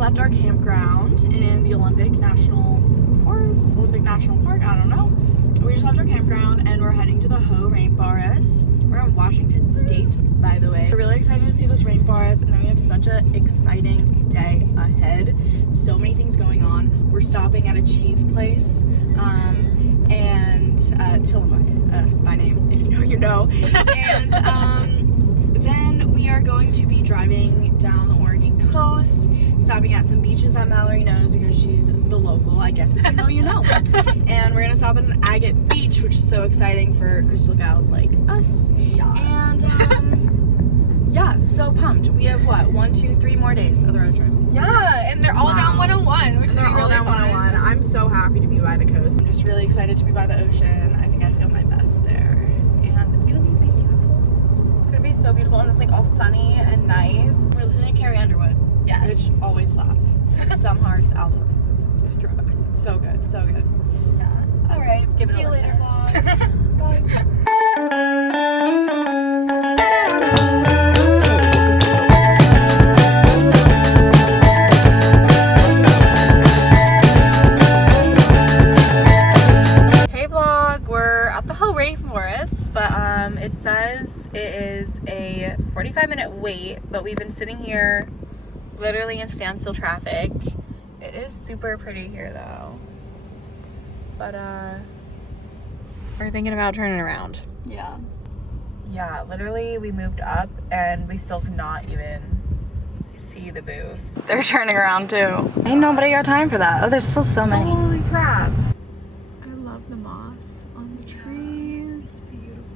left our campground in the Olympic National Park, I don't know. We just left our campground and we're heading to the Hoh Rainforest. We're in Washington State, by the way. We're really excited to see this rainforest, and then we have such an exciting day ahead. So many things going on. We're stopping at a cheese place, and Tillamook, by name, if you know, you know. And then we are going to be driving down the Oregon coast, stopping at some beaches that Mallory knows because she's the local, I guess, if you know, you know. And we're gonna stop at an agate beach, which is so exciting for crystal gals like us. Yes. And yeah, so pumped. We have what, 1, 2, 3 more days of the road trip. Yeah, and they're all down 101, which is really down fun. 101. I'm so happy to be by the coast. I'm just really excited to be by the ocean. I think I feel my best there, and it's gonna be beautiful. It's gonna be so beautiful, and it's like all sunny and nice. We're listening to Carrie Underwood, Yes. which always slaps. Some Hearts album. It's throwbacks. It's so good, so good. Yeah. All right, Give it see a you later, listen. vlog. Bye. Hey vlog, we're at the Hoh Rainforest, but it says it is a 45-minute wait, but we've been sitting here literally in standstill traffic. It is super pretty here though, but we're thinking about turning around. Yeah. Yeah, literally we moved up and we still could not even see the booth. They're turning around too. Ain't nobody got time for that. Oh, there's still so many. Holy crap. I love the moss on the trees. Beautiful.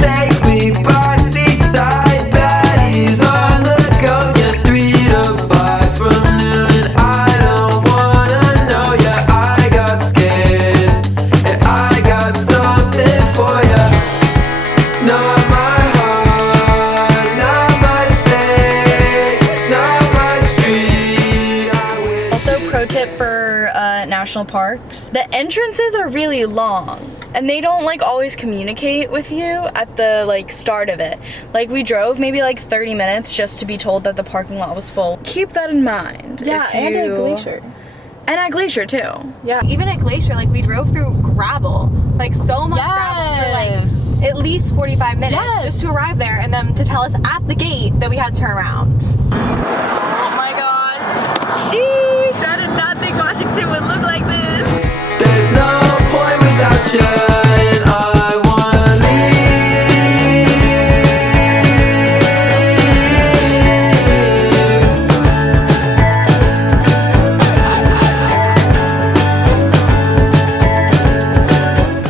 Take me by seaside, baddies on the go. You're 3 to 5 from noon. I don't wanna know ya. I got scared, and I got something for ya. Not my heart, not my space, not my street. I wish Also, you pro tip for national parks: the entrances are really long, and they don't like always communicate with you at the like start of it. Like we drove maybe like 30 minutes just to be told that the parking lot was full. Keep that in mind. Yeah, if and you- at Glacier. And at Glacier too. Yeah, even at Glacier, like we drove through gravel, like so much gravel for like at least 45 minutes just to arrive there, and then to tell us at the gate that we had to turn around. Oh my god. Sheesh, I did not think Washington would look like this. there's no point without you, and I wanna leave.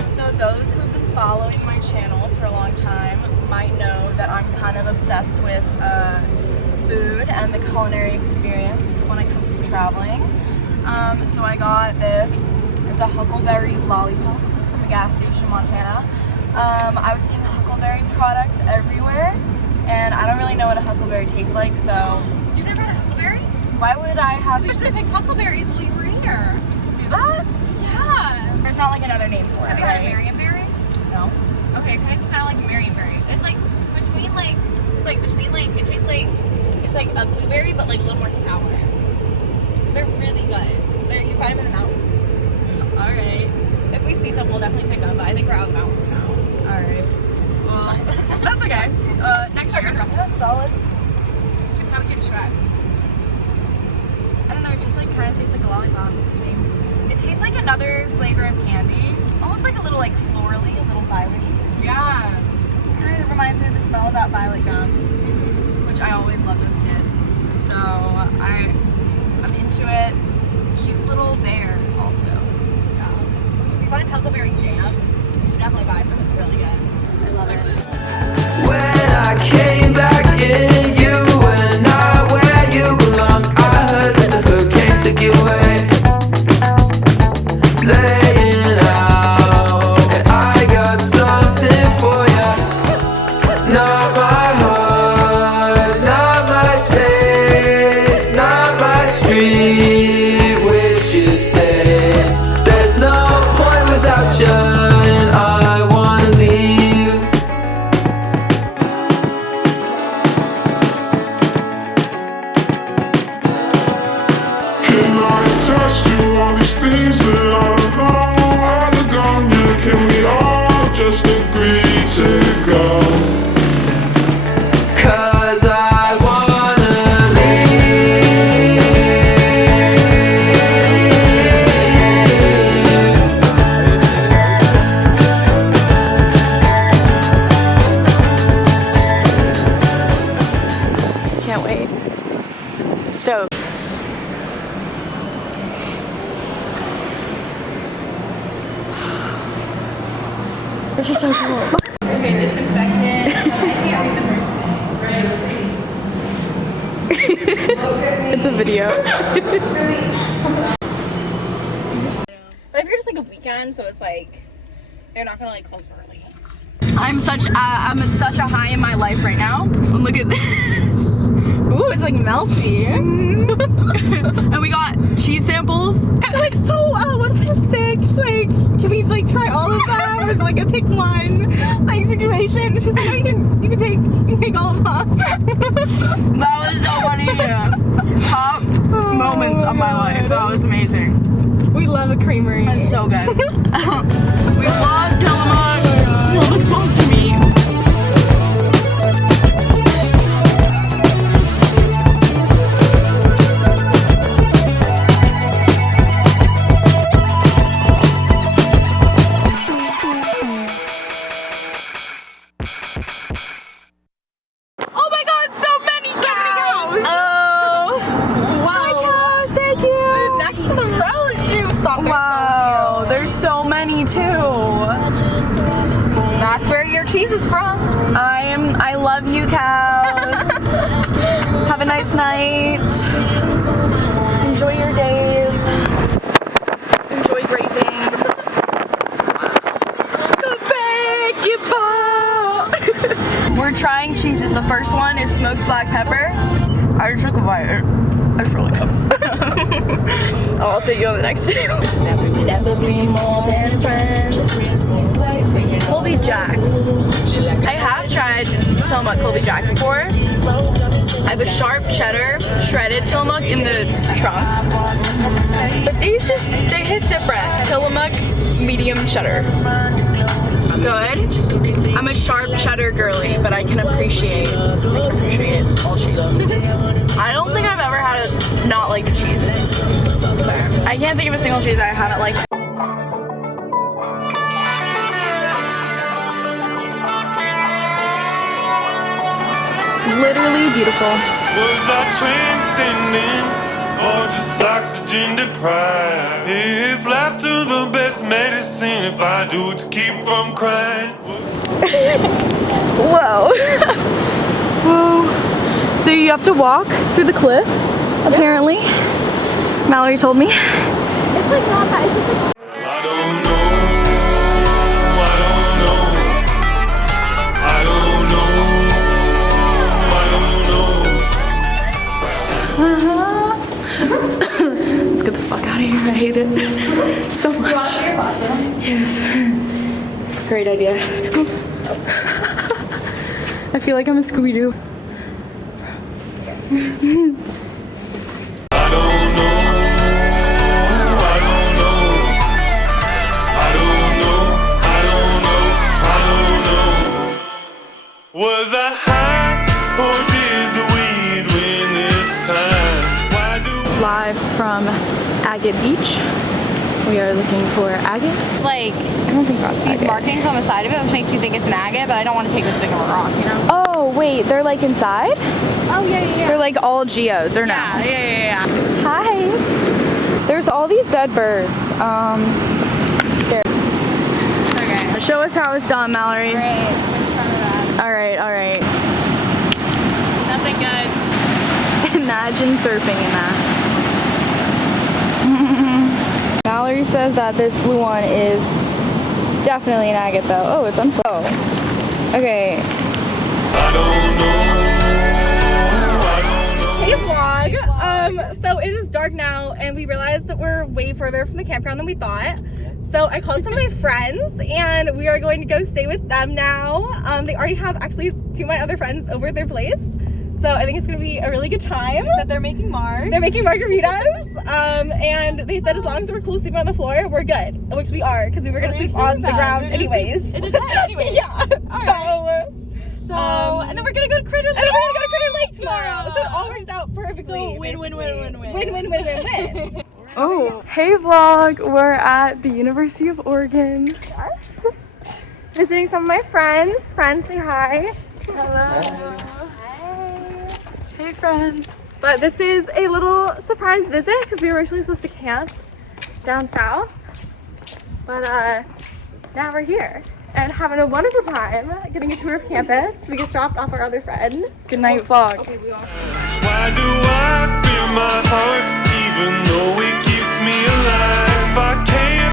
So those who have been following my channel for a long time might know that I'm kind of obsessed with food and the culinary experience when it comes to traveling. So I got this. It's a huckleberry lollipop from a gas station in Montana. I was seeing huckleberry products everywhere, and I don't really know what a huckleberry tastes like, so You've never had a huckleberry? why would I have We to should have picked huckleberries while you were here. do that? Yeah. There's not like another name for it, Have you had a right? Marionberry? No. Okay, it kind of smells like a Marionberry. It's like between like, it tastes like, it's like a blueberry, but like a little more sour. They're really good. You find them in the mountains. Alright. If we see some, we'll definitely pick them, but I think we're out of the mountains now. Alright. Well, that's okay. Next year. That's solid. How would you describe? I don't know, it just like kind of tastes like a lollipop to me. It tastes like another flavor of candy. Almost like a little like florally, a little violet-y. Yeah. Kind of reminds me of the smell of that violet gum, which I always loved as a kid. So I'm into it. It's a cute little bear also. Yeah. If you find huckleberry jam, you should definitely buy some. It's really good. I love it. When I came back in, you were not where you belong. I heard that the hurricane took you away. Laying out, and I got something for you. Not my heart, not my space, not my street. Wish you stayed. There's no point without you, and I wanna leave. excited. Stoked. This is so cool. Okay, disinfectant. I think I'll be the first. It's a video. But if you're just like a weekend, so it's like they're not gonna like close early. I'm at such a high in my life right now. Look at this. Ooh, it's like melty. And we got cheese samples. Like so, what's so sick? She's like, can we like try all of them? Or is it like a pick one like situation? She's like, no, you can take all of them. That was so funny. Top moments of my life. That was amazing. We love a creamery. That's so good. We love Tillamook. Tillamook sponsor me. Oh my God, so many cows! Oh, Wow. cows, thank you. Next to the road, too. Stop. Wow, there's so many too. That's where your cheese is from. I love you, cows. Have a nice night. Enjoy your days. Enjoy grazing. Thank you, Bob. We're trying cheeses. The first one is smoked black pepper. I just took a bite. It's really good. I'll update you on the next two. Colby Jack. I have tried Tillamook Colby Jack before. I have a sharp cheddar shredded Tillamook in the trunk. But these they hit different. Tillamook medium cheddar. Good. I'm a sharp cheddar girly, but I can appreciate all cheese. I don't think I've ever had a not like the cheese. I can't think of a single cheese I haven't liked. Literally beautiful. Was I transcending or just oxygen deprived? Is laughter the best medicine if I do to keep from crying? Whoa. Whoa. So you have to walk through the cliff, apparently. Mallory told me. I don't know. I don't know. I don't know. I don't know. Let's get the fuck out of here. I hate it so much. Yes. Great idea. I feel like I'm a Scooby-Doo. Was I high or did the weed win this time? Why do Live from Agate Beach. We are looking for agate. Like I don't think that's these agate. markings on the side of it, which makes me think it's an agate, but I don't want to take this big of a rock, you know? Oh wait, they're like inside? Oh yeah. They're like all geodes or no? Yeah. Hi. There's all these dead birds. Scared. Okay. Show us how it's done, Mallory. Great. In front of that. All right. Nothing good. Imagine surfing in that. Mallory says that this blue one is definitely an agate though. Oh, it's unfolded. Okay. I don't know. Hey vlog. So it is dark now and we realized that we're way further from the campground than we thought. So I called some of my friends and we are going to go stay with them now. They already have actually two of my other friends over at their place. So I think it's gonna be a really good time. They said they're making margs. They're making margaritas. And they said as long as we're cool sleeping on the floor, we're good. Which we are, because we were gonna sleep on the ground anyways. In the tent anyways. Yeah. So, and then we're gonna go to Critter Lake. And then we're gonna go to Critter Lake tomorrow. So it all works out perfectly. So win. Win. Oh, hey vlog. We're at the University of Oregon. Yes. Visiting some of my friends. Friends, say hi. Hello. Hey friends. But this is a little surprise visit because we were originally supposed to camp down south. But now we're here and having a wonderful time getting a tour of campus. We just dropped off our other friend. Good night vlog. Why do